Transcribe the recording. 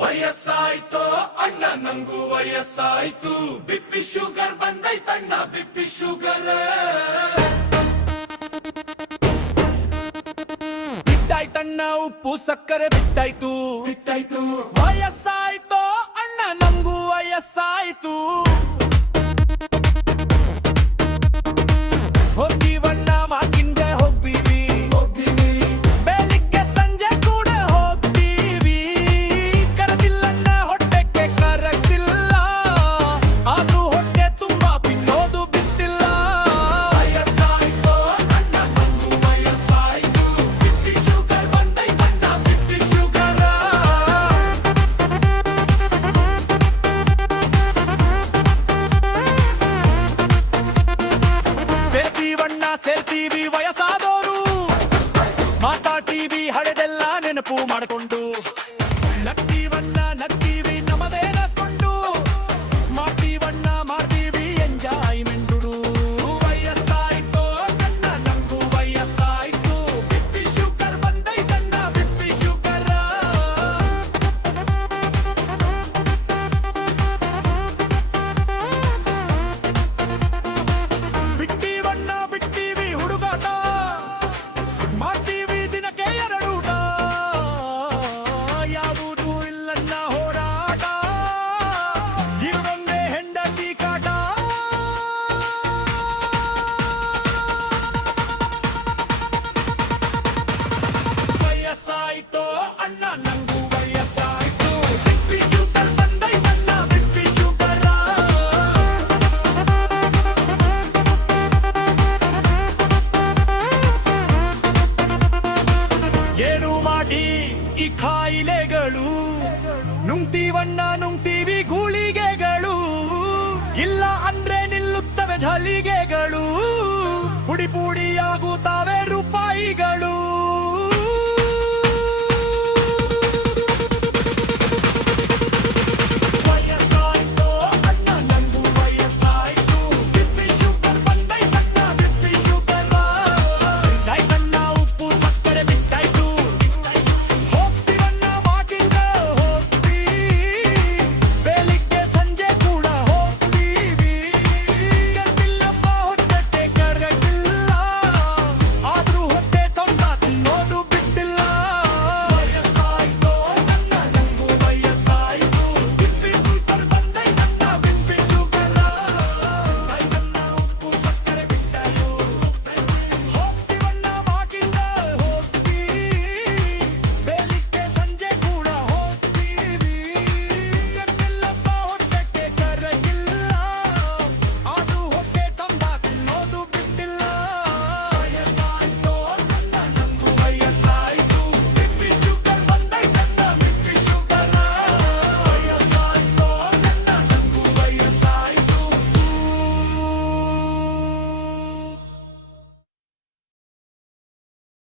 ವಯಸ್ಸಾಯ್ತೋ ಅಣ್ಣ ನಂಗೂ ವಯಸ್ಸಾಯ್ತು, BP sugar ಬಂದೈತಣ್ಣ BP sugar. ಬಿಟ್ಟಾಯ್ತಣ್ಣ ಉಪ್ಪು ಸಕ್ಕರೆ ಬಿಟ್ಟಾಯ್ತು ಬಿಟ್ಟಾಯ್ತು. ವಯಸ್ಸಾಯ್ತೋ ಅಣ್ಣ ನಂಗೂ ವಯಸ್ಸಾಯ್ತು. ಹೋಗ್ತೀವಣ್ಣ ಮಾರ್ಕಿನ್ಗೆ ಹೋಗ್ತೀವಿ, ಬೆಳಿಗ್ಗೆ ಸಂಜೆ ಕೂಡ ಹೋಗ್ತೀವಿ. ಕರೆದಿಲ್ಲಣ್ಣ ಹೊಟ್ಟೆಗೆ ಕರೆಕ್ಟಿಲ್ಲ, ಆದ್ರೂ ಹೊಟ್ಟೆ ತುಂಬಾ ತಿನ್ನೋದು ಬಿಟ್ಟಿಲ್ಲ. ವಯಸ್ಸಾಯ್ತೋ ಅಣ್ಣ ನಂಗೂ ವಯಸ್ಸಾಯ್ತು, ಬಿಪಿ ಶುಗರ್ ಬಂದೈತಣ್ಣ ಬಿಪಿ ಶುಗರ್. ಸೇರ್ತೀವಿ ವಯಸ್ಸಾದವರು, ಮಾತಾಡ್ತೀವಿ ಹಳೆದೆಲ್ಲ ನೆನಪು ಮಾಡಿಕೊಂಡು. ನಗ್ತೀವಿ ನಮ್ಮದೇನಸ್ಕೊಂಡು, ಮಾಡ್ತೀವಿ ಎಂಜಾಯ್ಮೆಂಟು. ವಯಸ್ಸಾಯ್ತೋ ಅಣ್ಣ ನಂಗೂ ವಯಸ್ಸಾಯ್ತು, ಬಿಪಿ ಶುಗರ್ ಬಂದೈತಣ್ಣ ಬಿಪಿ ಶುಗರ್. ಬಿಟ್ಟಿವಿ ಹುಡುಗಾಟ, ಮಾಡ್ತೀವಿ ದಿನಕ್ಕೆ 2 ಊಟ. ಯಾವುದೂ ಇಲ್ಲಣ್ಣ ಹೋರಾಟ, ಇರುವಂಗೆ ಹೆಂಡತಿ ಕಾಟ. ವಯಸ್ಸಾಯ್ತೋ ಅಣ್ಣ ನಂಗೂ ವಯಸ್ಸಾಯ್ತು, ಬಿಪಿ ಶುಗರ್ ಬಂದೈತಣ್ಣ ಬಿಪಿ ಶುಗರ್. ಏನು ಮಾಡಿ ಈ ಕಾಯಿಲೆಗಳು, ನುಂಗ್ತೀವಿ ಗೂಳಿಗೆಗಳು. ಇಲ್ಲ ಅಂದ್ರೆ ನಿಲ್ಲುತ್ತವೆ ಝಲಿಗೆಗಳು, ಪುಡಿಯಾಗುತ್ತವೆ ರೂಪಾಯಿಗಳು.